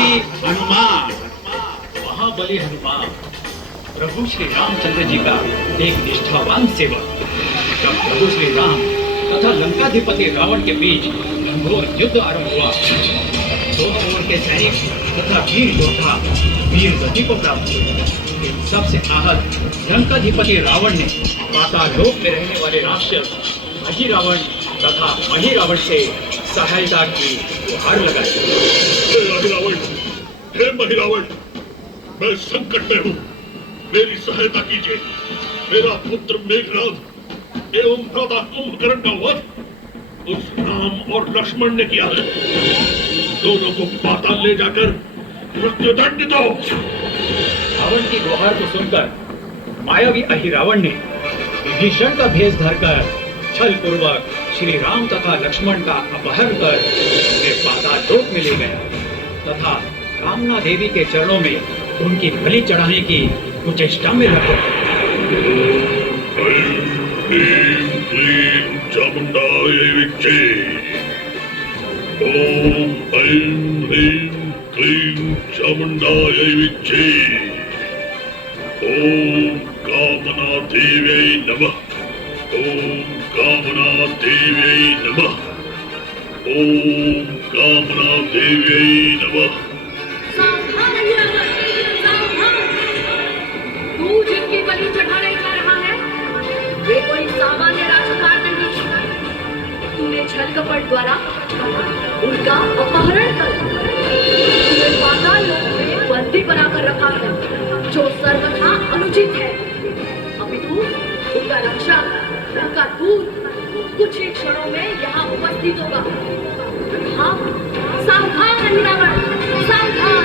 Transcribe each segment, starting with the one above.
महाबली हनुमान। महाबली हनुमान प्रभु श्री रामचंद्र जी का एक निष्ठावान सेवक। जब प्रभु श्री राम तथा लंकाधिपति रावण के बीच घनघोर युद्ध आरंभ हुआ, दोनों ओर के सैनिक तथा वीर योद्धा वीर गति को प्राप्त हुए। इन सबसे आहत लंकाधिपति रावण ने पाताल लोक में रहने वाले राक्षस अहिरावण तथा महिरावण से सहायता की गुहार लगाई। हे अहिरावण, हे महिरावण, मैं संकट में हूँ, मेरी सहायता कीजिए। मेरा पुत्र मेघनाद एवं भ्राता कुंभकर्ण का वध उस राम और लक्ष्मण ने किया है। दोनों को पाताल ले जाकर मृत्युदंड दो। रावण की गुहार को सुनकर मायावी अहिरावण ने विभीषण का भेष धरकर छल पूर्वक श्री राम तथा लक्ष्मण का अपहरण कर उन्हें पाताल लोक में ले गया तथा कामना देवी के चरणों में उनकी बलि चढ़ाने की कुचेष्टा में लगा। चामुंडाय विच्चे। ओम ऐं ह्रीं क्लीं चामुंडाय विच्चे। ओम कामना देव्यै नमः। ओम कामना देव्यै नमः। ओम कामना देव्यै नमः। सावधान अहिरावण, सावधान! तू जिनकी बलि चढ़ाने जा रहा है, वे कोई सामान्य राजकुमार नहीं। तूने छल कपट द्वारा उनका अपहरण कर उन्हें पाताल लोक में बंदी बनाकर रखा है, जो सर्वथा अनुचित है। अभी तू उनका रक्षक, उनका दूत कुछ ही क्षणों में यहाँ उपस्थित होगा। हाँ, सावधान अहिरावण, सावधान!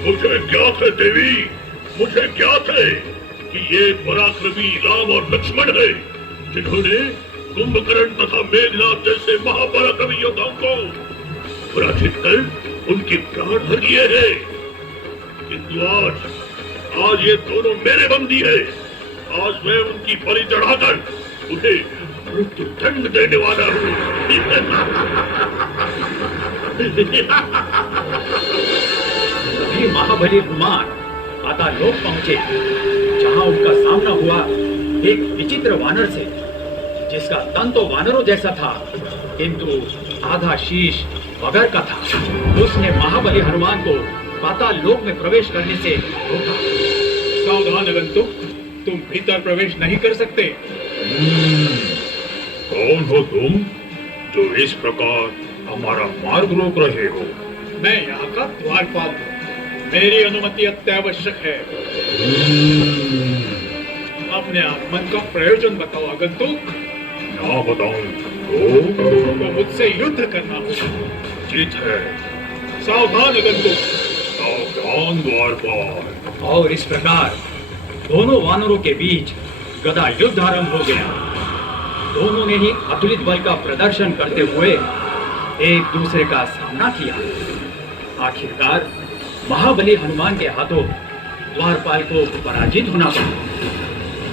मुझे ज्ञात है देवी, मुझे ज्ञात है कि ये पराक्रमी राम और लक्ष्मण है, जिन्होंने कुंभकर्ण तथा मेघनाद जैसे महापराक्रमी योद्धाओं को पराजित कर उनके प्राण भर लिए हैं। किंतु आज ये दोनों मेरे बंदी है। आज मैं उनकी बलि चढ़ाकर उन्हें मृत्यु दंड देने वाला हूँ। तभी महाबली हनुमान पाताल लोक पहुंचे, जहां उनका सामना हुआ एक विचित्र वानर से, जिसका तन तो वानरों जैसा था, किंतु आधा शीश बगर का था। उसने महाबली हनुमान को पाताल लोक में प्रवेश करने से रोका। सावधान आगंतुक, तुम भीतर प्रवेश नहीं कर सकते। कौन हो तुम जो इस प्रकार हमारा मार्ग रोक रहे हो? मैं यहाँ का द्वारपाल हूँ, मेरी अनुमति अत्यावश्यक है। अपने आगमन का प्रयोजन बताओ आगंतुक। ना बताऊं तो मुझसे युद्ध करना होगा। जीत है। सावधान आगंतुक। सावधान द्वारपाल। और इस प्रकार दोनों वानरों के बीच गदा युद्ध आरंभ हो गया। दोनों ने ही अतुलित बल का प्रदर्शन करते हुए एक दूसरे का सामना किया। आखिरकार महाबली हनुमान के हाथों द्वारपाल को पराजित होना पड़ा,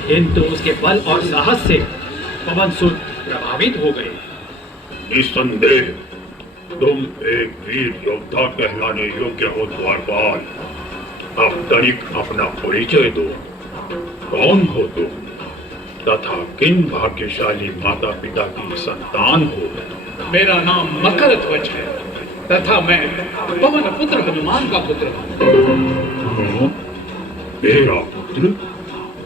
किंतु उसके बल और साहस से पवनसुत प्रभावित हो गए। निस्संदेह तुम एक वीर योद्धा कहलाने योग्य हो द्वारपाल। अब तनिक अपना परिचय दो। कौन हो तुम तथा किन भाग्यशाली माता पिता की संतान हो? मेरा नाम मकरध्वज है तथा मैं पवन पुत्र हनुमान का पुत्र हूँ। मेरा पुत्र?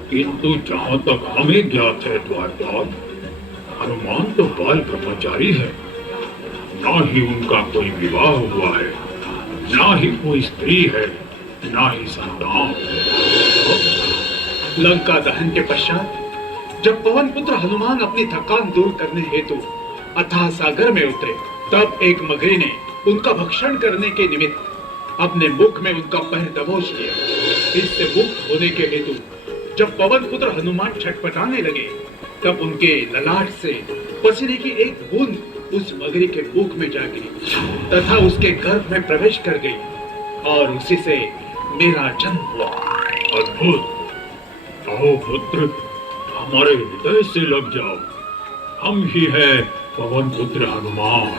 किंतु जहाँ तक हमें ज्ञात है द्वारपाल, हनुमान तो बाल ब्रह्मचारी है। ना ही उनका कोई विवाह हुआ है, ना ही कोई स्त्री है, ना ही संतान। लंका दहन के पश्चात जब पवन पुत्र हनुमान अपनी थकान दूर करने हेतु अथाह सागर में उतरे, तब एक मगरी ने उनका भक्षण करने के निमित्त अपने मुख में उनका पैर दबोच लिया। इससे मुक्त होने के हेतु जब पवन पुत्र हनुमान छटपटाने लगे, तब उनके ललाट से पसीने की एक बूंद उस मगरी के मुख में जा गिरी तथा उसके गर्भ में प्रवेश कर गई और उसी से मेरा जन्म हुआ। अद्भुत। आओ पुत्र, हमारे हृदय से लग जाओ। हम ही हैं पवन पुत्र हनुमान,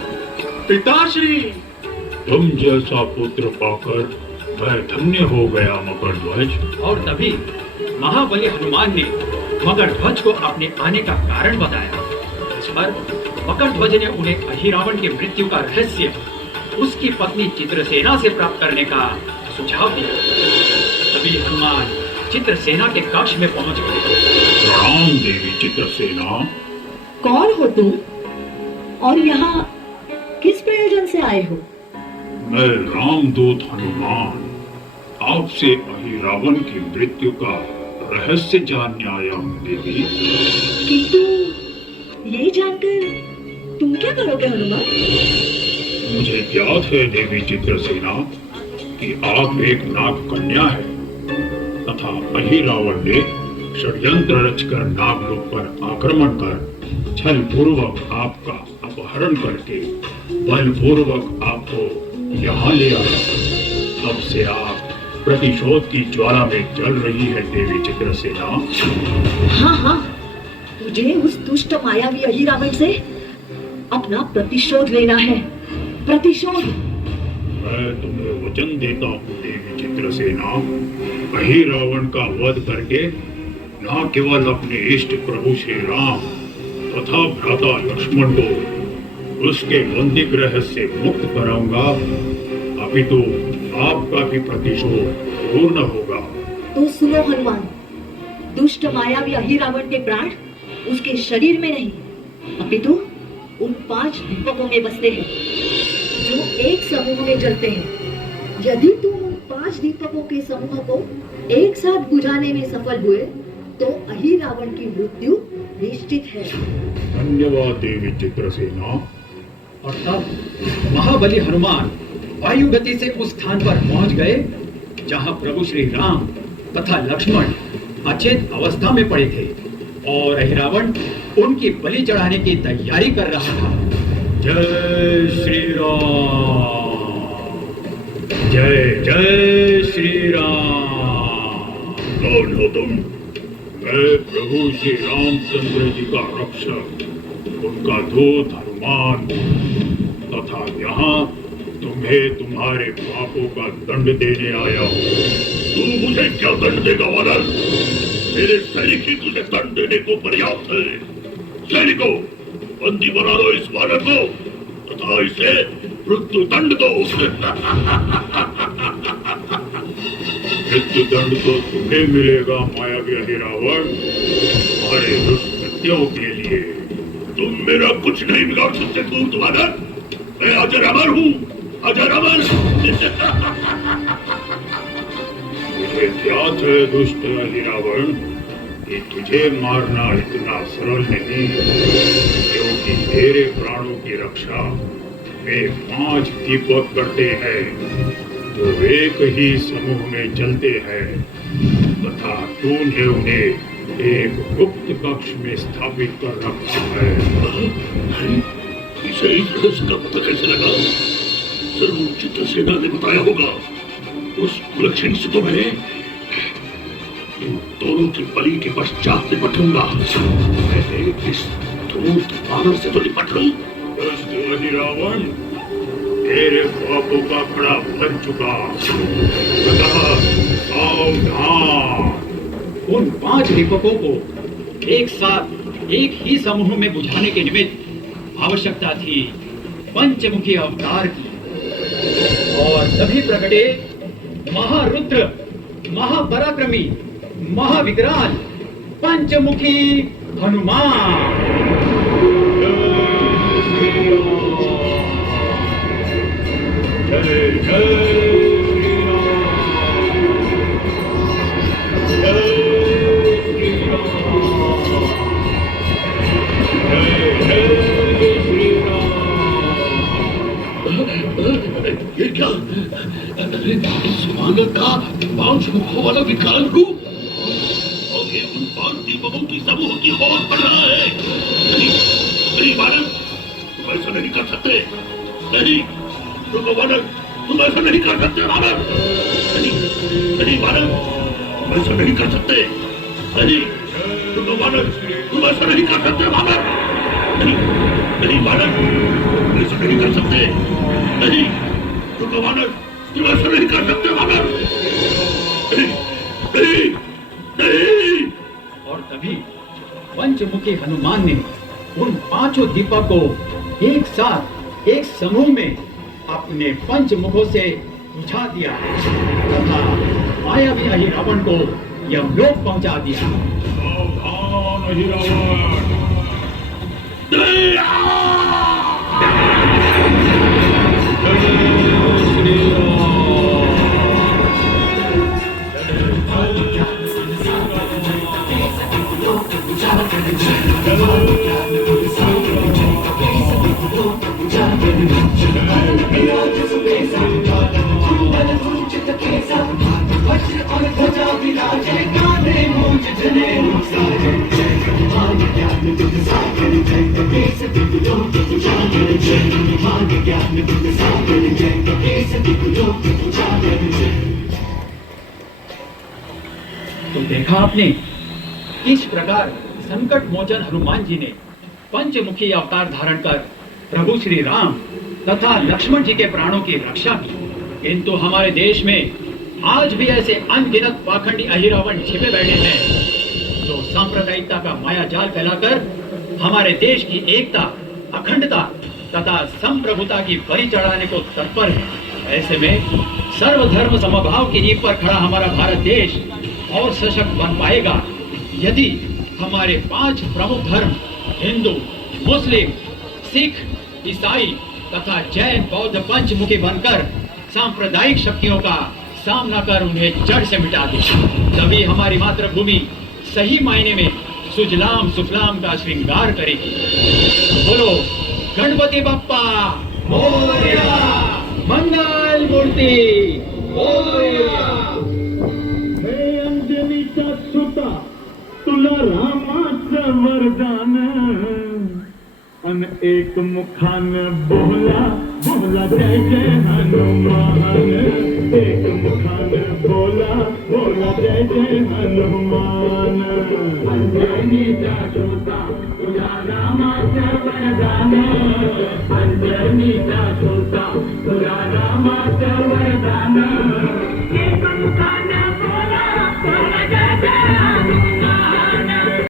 पिताश्री। तुम जैसा पुत्र पाकर मैं धन्य हो गया मकरध्वज। और तभी महाबली हनुमान ने मकरध्वज को अपने आने का कारण बताया। इस पर मकरध्वज ने उन्हें अहिरावण की मृत्यु का रहस्य उसकी पत्नी चित्रसेना से प्राप्त करने का सुझाव दिया। तभी हनुमान चित्रसेना के कक्ष में पहुंच गए। प्रणाम देवी चित्रसेना। कौन हो तुम और यहाँ किस प्रयोजन से आए हो? मैं रामदूत हनुमान आपसे अहिरावण की मृत्यु का रहस्य जानने आया हूँ देवी। किंतु ये जानकर तुम क्या करोगे हनुमान? मुझे ज्ञात है देवी चित्रसेना कि आप एक नाग कन्या है तथा अहिरावण ने षड्यंत्र रचकर नागलोक पर आक्रमण कर छल पूर्वक आपका अपहरण करके बलपूर्वक आपको यहाँ ले आया। तब से आप प्रतिशोध की ज्वाला में जल रही है देवी चित्रसेना। हाँ हाँ, तुझे उस दुष्ट मायावी अहिरावण से अपना प्रतिशोध लेना है। प्रतिशोध। मैं तुम्हें वचन देता हूँ देवी चित्रसेना, अहिरावण का वध करके न केवल अपने इष्ट प्रभु श्री राम तथा भ्राता लक्ष्मण को उसके बंदी ग्रह से मुक्त कराऊंगा, अपितु आपका भी प्रतिशोध पूर्ण होगा। तो सुनो हनुमान, दुष्ट मायावी अहिरावण के प्राण उसके शरीर में नहीं अपितु उन 5 दीपकों में बसते हैं जो एक समूह में जलते हैं। यदि तुम उन 5 दीपकों के समूह को एक साथ बुझाने में सफल हुए तो अहिरावण की मृत्यु निश्चित है। धन्यवाद देवी चित्रसेना। और तब महाबली हनुमान वायु गति से उस स्थान पर पहुंच गए जहां प्रभु श्री राम तथा लक्ष्मण अचेत अवस्था में पड़े थे और अहिरावण उनकी बलि चढ़ाने की तैयारी कर रहा था। जय श्री राम, जय जय श्री राम। कौन हो तुम? मैं प्रभु श्री रामचंद्र जी का रक्षक, उनका दूत हनुमान तथा यहाँ तुम्हें तुम्हारे पापों का दंड देने आया हूँ। तू मुझे क्या दंड देगा वानर? मेरे सैनिक ही तुझे दंड देने को पर्याप्त है। सैनिकों, बंदी बना लो इस वानर को तथा इसे मृत्यु दंड दो। मृत्यु दंड तो तुम्हें मिलेगा मायावी अहिरावण, तुम्हारे दुष्कृत्यों के लिए। तुम मेरा कुछ नहीं बिगाड़ सकते धूर्त वानर। मैं अजर अमर हूँ, अजर अमर। मुझे ज्ञात है दुष्ट अहिरावण कि तुझे मारना इतना सरल नहीं, क्योंकि तेरे प्राणों की रक्षा वे 5 दीपक करते हैं जो एक ही समूह में जलते हैं तथा तूने उन्हें एक गुप्त कक्ष में स्थापित कर रखा है। इसे इस रहस्य का पता कैसे लगा? जरूर चित्रसेना ने बताया होगा। उस कुलक्षणी से तो मैं इन दोनों की बलि के पश्चात निपटूंगा। पहले इस धूर्त वानर से तो निपट लूं। अहिरावण, तेरे पापों का खड़ा बन चुका, अतः सावधान। उन 5 दीपकों को एक साथ एक ही समूह में बुझाने के निमित्त आवश्यकता थी पंचमुखी अवतार की। और तभी प्रकटे महारुद्र, महापराक्रमी, महाविकराल पंचमुखी हनुमान। जय जय श्री राम, जय श्री राम, जय जय श्री राम। ये क्या? इस वानर का 5 मुखों वाला विकराल रूप और ये उन 5 दीपकों की समूह की ओर बढ़ रहा है। नहीं वानर, तुम ऐसा नहीं कर सकते। नहीं रुको वानर, तुम ऐसा नहीं कर सकते वानर। नहीं वानर, तुम ऐसा नहीं कर सकते। नहीं रुको वानर, तुम ऐसा नहीं कर सकते वानर। नहीं नहीं बालक, तुम ऐसा नहीं कर सकते। नहीं, रुको बालक, तुम ऐसा नहीं कर सकते बालक। नहीं नहीं नहीं। और तभी पंचमुखी हनुमान ने उन पांचों दीपक को एक साथ एक समूह में अपने पंचमुखों से बुझा दिया तथा मायावी अहिरावण को यमलोक पहुंचा दिया। सावधान अहिरावण। तो देखा आपने किस प्रकार संकट मोचन हनुमान जी ने पंचमुखी अवतार धारण कर प्रभु श्री राम तथा लक्ष्मण जी के प्राणों की रक्षा की। किंतु हमारे देश में आज भी ऐसे अनगिनत पाखंडी अहिरावण छिपे बैठे हैं जो सांप्रदायिकता का माया जाल फैलाकर हमारे देश की एकता, अखंडता तथा संप्रभुता की बलि चढ़ाने को तत्पर है। ऐसे में सर्वधर्म समभाव की नींव पर खड़ा हमारा भारत देश और सशक्त बन पाएगा यदि हमारे 5 प्रमुख धर्म हिंदू, मुस्लिम, सिख, ईसाई तथा जैन बौद्ध पंचमुखी बनकर सांप्रदायिक शक्तियों का सामना कर उन्हें जड़ से मिटा दे। तभी हमारी मातृभूमि सही मायने में सुजलाम सुफलाम का श्रृंगार करेगी। बोलो गणपति बप्पा मोरया, मंगल मूर्ति मोरया। हे अंजनीचा सुता, तुला रामाचं वरदान, अन एक मुखान बोला बोला जय जय हनुमान, एक मुखान बोला बोला जय जय हनुमान। अंजनीचा सुता, तुला रामाचं वरदान, अंजनीचा